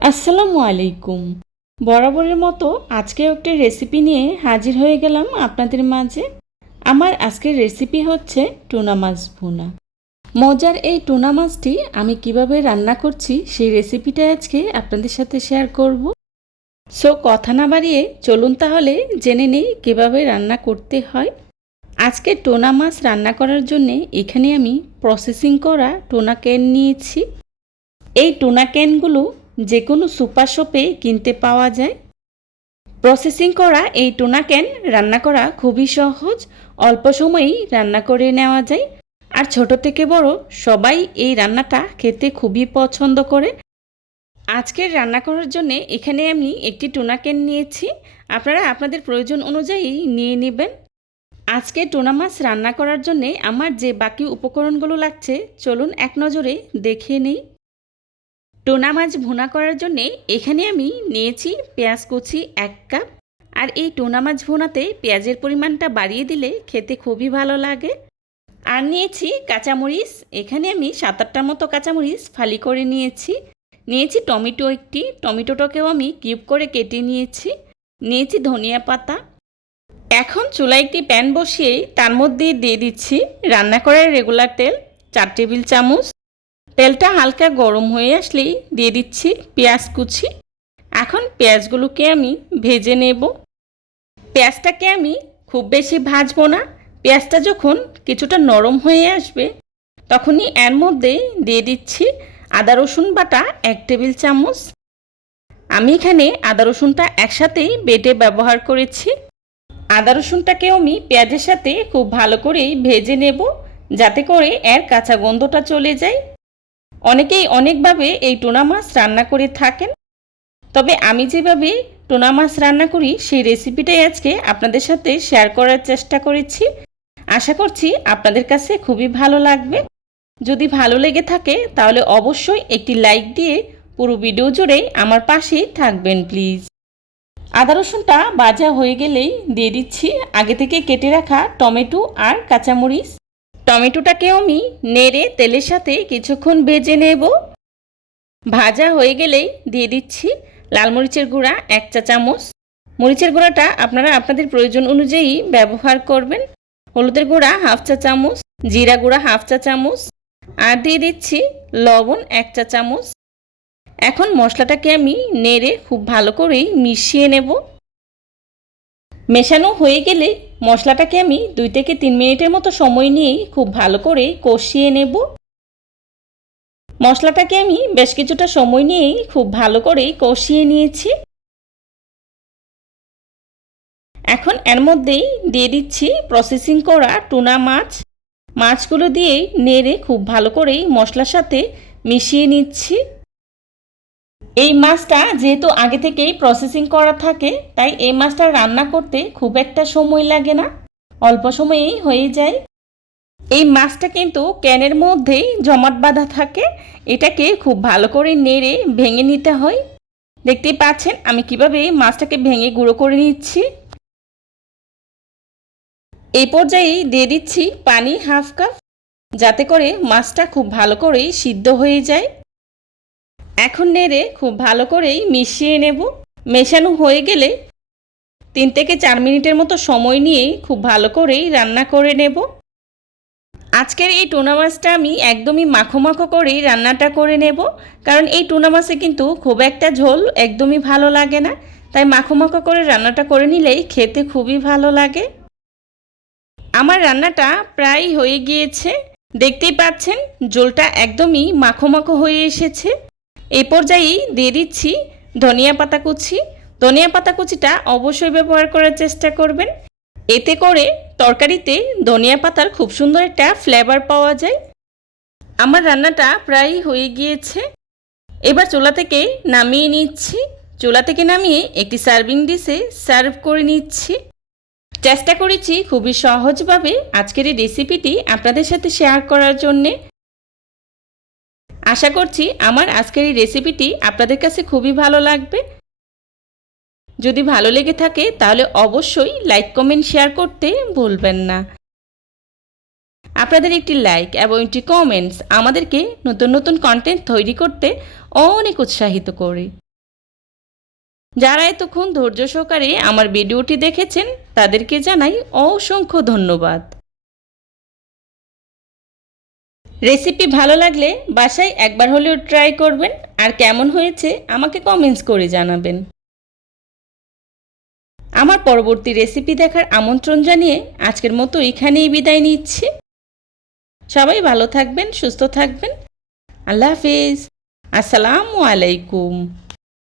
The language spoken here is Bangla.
আসসালামু আলাইকুম। বরাবরের মতো আজকে একটি রেসিপি নিয়ে হাজির হয়ে গেলাম আপনাদের মাঝে। আমার আজকের রেসিপি হচ্ছে টুনা মাছ ভুনা। মজার এই টুনা মাছটি আমি কিভাবে রান্না করছি সেই রেসিপিটা আজকে আপনাদের সাথে শেয়ার করব। সো কথা না বাড়িয়ে চলুন তাহলে জেনে নিই কিভাবে রান্না করতে হয়। আজকে টুনা মাছ রান্না করার জন্য এখানে আমি প্রসেসিং করা টুনা ক্যান নিয়েছি। এই টুনা ক্যানগুলো যে কোনো সুপার শপে কিনতে পাওয়া যায়। প্রসেসিং করা এই টুনা ক্যান রান্না করা খুবই সহজ, অল্প সময়েই রান্না করে নেওয়া যায়। আর ছোট থেকে বড় সবাই এই রান্নাটা খেতে খুবই পছন্দ করে। আজকের রান্না করার জন্য এখানে আমি একটি টুনা ক্যান নিয়েছি, আপনারা আপনাদের প্রয়োজন অনুযায়ী নিয়ে নেবেন। আজকে টুনা মাছ রান্না করার জন্য আমার যে বাকি উপকরণগুলো লাগছে চলুন এক নজরে দেখে নিই। টুনা মাছ ভুনা করার জন্যে এখানে আমি নিয়েছি পেঁয়াজ কুচি 1 কাপ। আর এই টুনা মাছ ভুনাতে পেঁয়াজের পরিমাণটা বাড়িয়ে দিলে খেতে খুবই ভালো লাগে। আর নিয়েছি কাঁচামরিচ, এখানে আমি 7-8টার মতো কাঁচামরিচ ফালি করে নিয়েছি টমেটো একটি, টমেটোটাকেও আমি কিউব করে কেটে নিয়েছি ধনিয়া পাতা। এখন চুলায় একটি প্যান বসিয়ে তার মধ্যে দিয়ে দিচ্ছি রান্না করার রেগুলার তেল 4 টেবিল চামচ। তেলটা হালকা গরম হয়ে আসলেই দিয়ে দিচ্ছি পেঁয়াজ কুচি। এখন পেঁয়াজগুলোকে আমি ভেজে নেব। পেঁয়াজটাকে আমি খুব বেশি ভাজবো না। পেঁয়াজটা যখন কিছুটা নরম হয়ে আসবে তখনই এর মধ্যে দিয়ে দিচ্ছি আদা রসুন বাটা 1 টেবিল চামচ। আমি এখানে আদা রসুনটা একসাথেই বেটে ব্যবহার করেছি। আদা রসুনটাকেও আমি পেঁয়াজের সাথে খুব ভালো করেই ভেজে নেব, যাতে করে এর কাঁচা গন্ধটা চলে যায়। অনেকেই অনেকভাবে এই টুনা মাছ রান্না করে থাকেন, তবে আমি যেভাবে টুনা মাছ রান্না করি সেই রেসিপিটাই আজকে আপনাদের সাথে শেয়ার করার চেষ্টা করেছি। আশা করছি আপনাদের কাছে খুবই ভালো লাগবে। যদি ভালো লেগে থাকে তাহলে অবশ্যই একটি লাইক দিয়ে পুরো ভিডিও জুড়ে আমার পাশেই থাকবেন প্লিজ। আদা রসুনটা ভাজা হয়ে গেলেই দিয়ে দিচ্ছি আগে থেকে কেটে রাখা টমেটো আর কাঁচামরিচ। টমেটোটাকেও আমি নেড়ে তেলের সাথে কিছুক্ষণ ভেজে নেব। ভাজা হয়ে গেলেই দিয়ে দিচ্ছি লাল মরিচের গুঁড়া 1 চা চামচ। মরিচের গুঁড়াটা আপনারা আপনাদের প্রয়োজন অনুযায়ী ব্যবহার করবেন। হলুদের গুঁড়া 1/2 চা চামচ, জিরা গুঁড়া 1/2 চা চামচ, আর দিয়ে দিচ্ছি লবণ 1 চা চামচ। এখন মশলাটাকে আমি নেড়ে খুব ভালো করেই মিশিয়ে নেব। মেশানো হয়ে গেলে মশলাটাকে আমি 2 থেকে 3 মিনিটের মতো সময় নিয়ে খুব ভালো করে কষিয়ে নেব। মশলাটাকে আমি বেশ কিছুটা সময় নিয়ে খুব ভালো করে কষিয়ে নিয়েছি। এখন এর মধ্যেই দিয়ে দিচ্ছি প্রসেসিং করা টুনা মাছগুলো দিয়ে নেড়ে খুব ভালো করে মশলার সাথে মিশিয়ে নিচ্ছি। এই মাছটা যেহেতু আগে থেকেই প্রসেসিং করা থাকে তাই এই মাছটা রান্না করতে খুব একটা সময় লাগে না, অল্প সময়েই হয়ে যায়। এই মাছটা কিন্তু ক্যানের মধ্যেই জমাট বাঁধা থাকে, এটাকে খুব ভালো করে নেড়ে ভেঙে নিতে হয়। দেখতেই পাচ্ছেন আমি কিভাবে মাছটাকে ভেঙে গুঁড়ো করে নিচ্ছি। এই পর্যায়ে দিয়ে দিচ্ছি পানি 1/2 কাপ, যাতে করে মাছটা খুব ভালো করেই সিদ্ধ হয়ে যায়। এখন নেড়ে খুব ভালো করেই মিশিয়ে নেব। মেশানো হয়ে গেলে 3 থেকে 4 মিনিটের মতো সময় নিয়ে খুব ভালো করেই রান্না করে নেব। আজকের এই টুনা মাছটা আমি একদমই মাখো মাখো করেই রান্নাটা করে নেব, কারণ এই টুনা মাছে কিন্তু খুব একটা ঝোল একদমই ভালো লাগে না, তাই মাখো মাখো করে রান্নাটা করে নিলেই খেতে খুবই ভালো লাগে। আমার রান্নাটা প্রায় হয়ে গিয়েছে, দেখতেই পাচ্ছেন ঝোলটা একদমই মাখো মাখো হয়ে এসেছে। এই পর্যায়েই দিয়ে দিচ্ছি ধনিয়া পাতা কুচি। ধনিয়া পাতা কুচিটা অবশ্যই ব্যবহার করার চেষ্টা করবেন, এতে করে তরকারিতে ধনিয়া পাতার খুব সুন্দর একটা ফ্লেভার পাওয়া যায়। আমার রান্নাটা প্রায় হয়ে গিয়েছে, এবার চুলা থেকে নামিয়ে নিচ্ছি। চুলা থেকে নামিয়ে একটি সার্ভিং ডিশে সার্ভ করে নিচ্ছি। চেষ্টা করেছি খুবই সহজভাবে আজকের এই রেসিপিটি আপনাদের সাথে শেয়ার করার জন্যে। আশা করছি আমার আজকের এই রেসিপিটি আপনাদের কাছে খুবই ভালো লাগবে। যদি ভালো লেগে থাকে তাহলে অবশ্যই লাইক কমেন্ট শেয়ার করতে ভুলবেন না। আপনাদের একটি লাইক এবং একটি কমেন্টস আমাদেরকে নতুন নতুন কন্টেন্ট তৈরি করতে অনেক উৎসাহিত করে। যারা এতক্ষণ ধৈর্য সহকারে আমার ভিডিওটি দেখেছেন তাদেরকে জানাই অসংখ্য ধন্যবাদ। রেসিপি ভালো লাগলে বাসায় একবার হলেও ট্রাই করবেন, আর কেমন হয়েছে আমাকে কমেন্টস করে জানাবেন। আমার পরবর্তী রেসিপি দেখার আমন্ত্রণ জানিয়ে আজকের মতো এখানেই বিদায় নিচ্ছি। সবাই ভালো থাকবেন, সুস্থ থাকবেন। আল্লাহ হাফিজ। আসসালামু আলাইকুম।